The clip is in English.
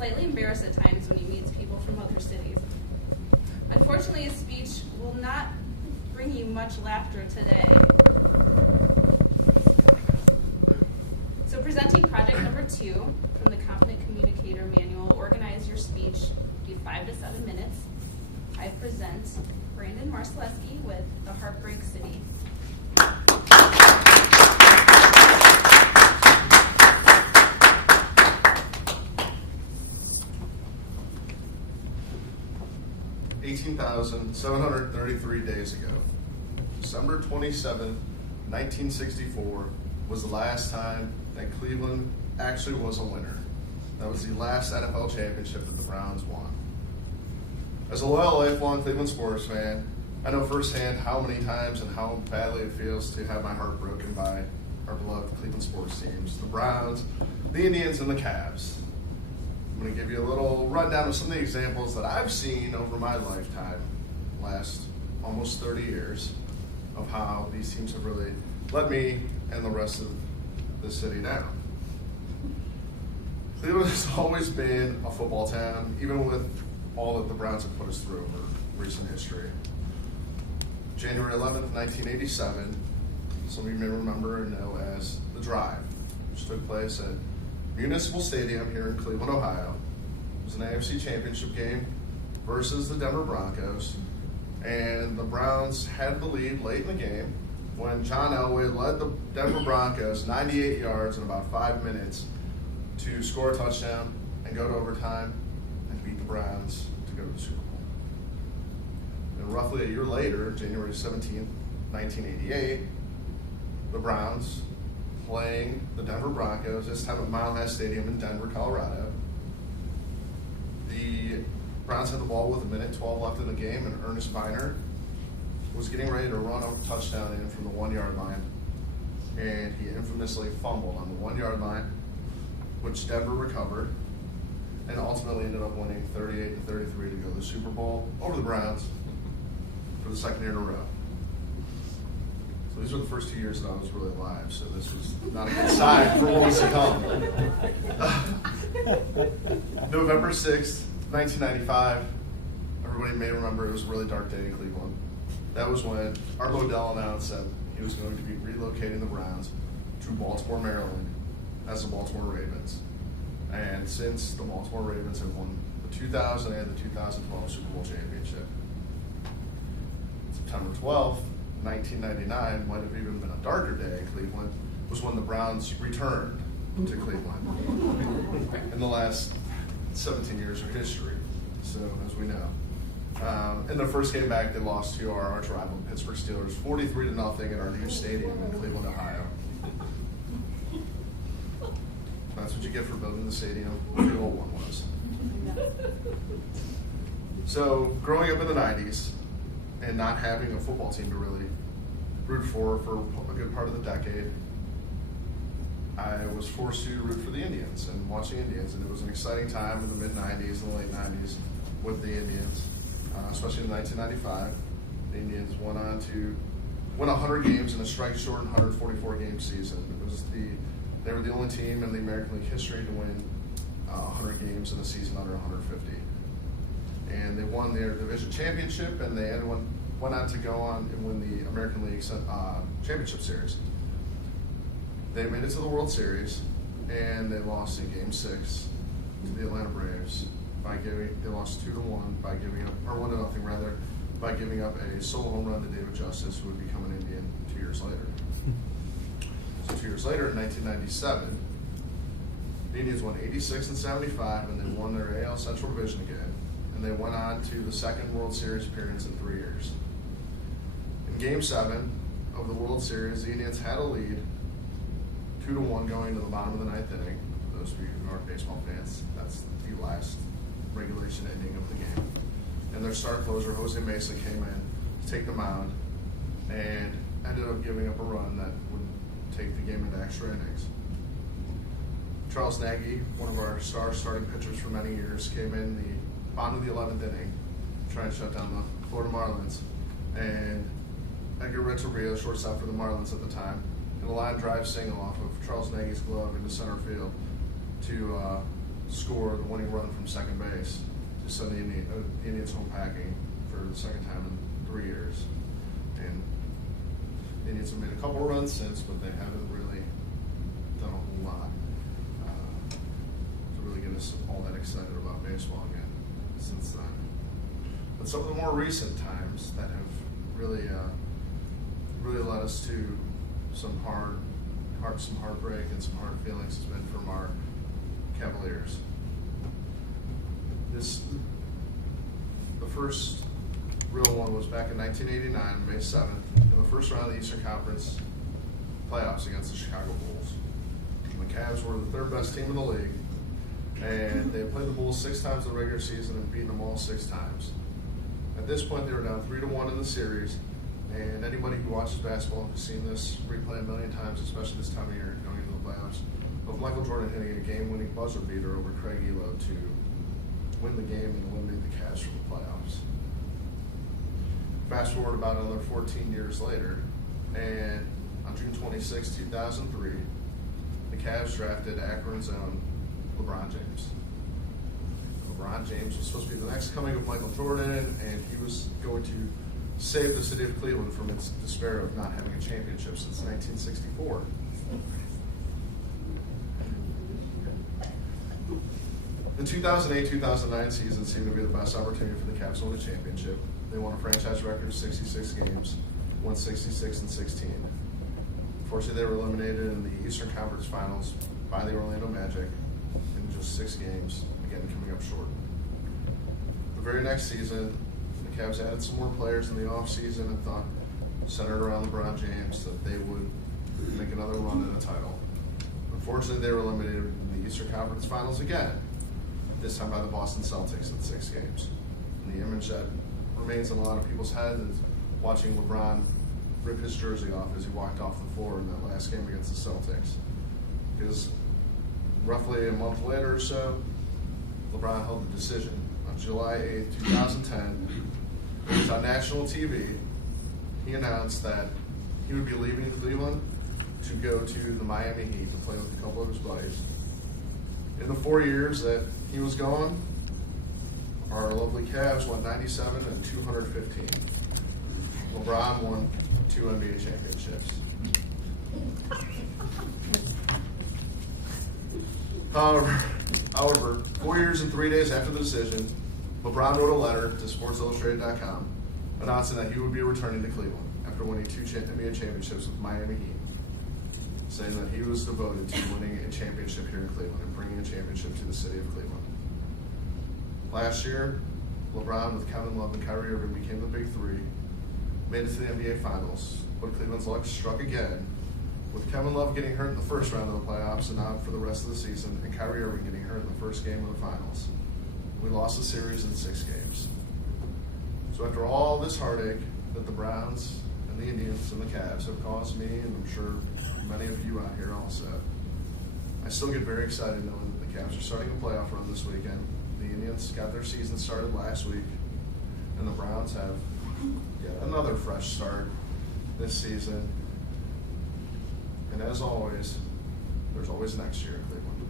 slightly embarrassed at times when he meets people from other cities. Unfortunately, his speech will not bring you much laughter today. So presenting project number 2 from the Competent Communicator Manual, Organize Your Speech, be 5 to 7 minutes. I present Brandon Marcelewski with the Heartbreak City. 18,733 days ago, December 27, 1964, was the last time that Cleveland actually was a winner. That was the last NFL championship that the Browns won. As a loyal, lifelong Cleveland sports fan, I know firsthand how many times and how badly it feels to have my heart broken by our beloved Cleveland sports teams, the Browns, the Indians, and the Cavs. I'm going to give you a little rundown of some of the examples that I've seen over my lifetime, last almost 30 years, of how these teams have really let me and the rest of the city down. Cleveland has always been a football town, even with all that the Browns have put us through over recent history. January 11th, 1987, some of you may remember and know as the Drive, which took place at Municipal Stadium here in Cleveland, Ohio. It was an AFC Championship game versus the Denver Broncos, and the Browns had the lead late in the game when John Elway led the Denver Broncos 98 yards in about 5 minutes to score a touchdown and go to overtime and beat the Browns to go to the Super Bowl. And roughly a year later, January 17th, 1988, the Browns playing the Denver Broncos, this time at Mile High Stadium in Denver, Colorado. The Browns had the ball with 1:12 left in the game, and Ernest Biner was getting ready to run a touchdown in from the 1-yard line, and he infamously fumbled on the 1-yard line, which Denver recovered, and ultimately ended up winning 38-33 to go to the Super Bowl over the Browns for the second year in a row. So these were the first 2 years that I was really alive, so this was not a good sign for what was to come. November 6th, 1995, everybody may remember it was a really dark day in Cleveland. That was when Art Modell announced that he was going to be relocating the Browns to Baltimore, Maryland, as the Baltimore Ravens. And since the Baltimore Ravens have won the 2000 and the 2012 Super Bowl championship. September 12th, 1999, might have even been a darker day in Cleveland, was when the Browns returned to Cleveland in the last 17 years of history, so as we know. In their first game back, they lost to our arch rival, Pittsburgh Steelers, 43-0 at our new stadium in Cleveland, Ohio. That's what you get for building the stadium. The old one was. So, growing up in the 90s and not having a football team to really root for a good part of the decade, I was forced to root for the Indians and watch the Indians, and it was an exciting time in the mid-90s and the late 90s with the Indians, especially in 1995. The Indians went on to win 100 games in a strike-shortened 144-game season. They were the only team in the American League history to win 100 games in a season under 150. And they won their division championship, and they went on to go on and win the American League Championship Series. They made it to the World Series, and they lost in Game 6 to the Atlanta Braves they lost 2-1 by giving up, or 1-0 rather, by giving up a solo home run to David Justice, who would become an Indian 2 years later. So 2 years later, in 1997, the Indians won 86 and 75, and they won their AL Central Division again, and they went on to the second World Series appearance in 3 years. In Game 7 of the World Series, the Indians had a lead, 2-1 going to the bottom of the 9th inning. For those of you who aren't baseball fans, that's the last regulation ending of the game. And their star closer, Jose Mesa, came in to take the mound and ended up giving up a run that would take the game into extra innings. Charles Nagy, one of our star starting pitchers for many years, came in the bottom of the 11th inning to try and shut down the Florida Marlins. And Edgar Renteria, shortstop for the Marlins at the time, hit a line drive single off of Charles Nagy's glove into center field to score the winning run from second base to send the Indians home packing for the second time in 3 years. And the Indians have made a couple runs since, but they haven't really done a whole lot to really get us all that excited about baseball again since then. But some of the more recent times that have really led us to some heartbreak and some hard feelings has been from our Cavaliers. The first real one was back in 1989, May 7th, in the first round of the Eastern Conference playoffs against the Chicago Bulls. And the Cavs were the third best team in the league, and they had played the Bulls 6 times in the regular season and beaten them all 6 times. At this point, they were down 3-1 in the series, and anybody who watches basketball has seen this replay a million times, especially this time of year going into the playoffs, of Michael Jordan hitting a game-winning buzzer beater over Craig Elo to win the game and eliminate the Cavs from the playoffs. Fast forward about another 14 years later, and on June 26, 2003, the Cavs drafted Akron's own LeBron James. LeBron James was supposed to be the next coming of Michael Jordan, and he was going to save the city of Cleveland from its despair of not having a championship since 1964. The 2008-2009 season seemed to be the best opportunity for the Cavs to win a championship. They won a franchise record of 66 games, won 66 and 16. Unfortunately, they were eliminated in the Eastern Conference Finals by the Orlando Magic in just 6 games, again coming up short. The very next season, the Cavs added some more players in the offseason and thought, centered around LeBron James, that they would make another run at a title. Unfortunately, they were eliminated in the Eastern Conference Finals again, this time by the Boston Celtics in 6 games. And the image that remains in a lot of people's heads is watching LeBron rip his jersey off as he walked off the floor in that last game against the Celtics. Because roughly a month later or so, LeBron held the decision. On July 8th, 2010, it was on national TV. He announced that he would be leaving Cleveland to go to the Miami Heat to play with a couple of his buddies. In the 4 years that he was gone, our lovely Cavs won 97 and 215. LeBron won 2 NBA championships. However, 4 years and 3 days after the decision, LeBron wrote a letter to SportsIllustrated.com announcing that he would be returning to Cleveland after winning 2 NBA championships with Miami Heat, saying that he was devoted to winning a championship here in Cleveland and bringing a championship to the city of Cleveland. Last year, LeBron with Kevin Love and Kyrie Irving became the Big Three, made it to the NBA Finals, but Cleveland's luck struck again, with Kevin Love getting hurt in the first round of the playoffs and out for the rest of the season, and Kyrie Irving getting hurt in the first game of the finals. We lost the series in 6 games. So after all this heartache that the Browns and the Indians and the Cavs have caused me, and I'm sure many of you out here also, I still get very excited knowing that the Cavs are starting a playoff run this weekend. The Indians got their season started last week, and the Browns have yet another fresh start this season. And as always, there's always next year in Cleveland.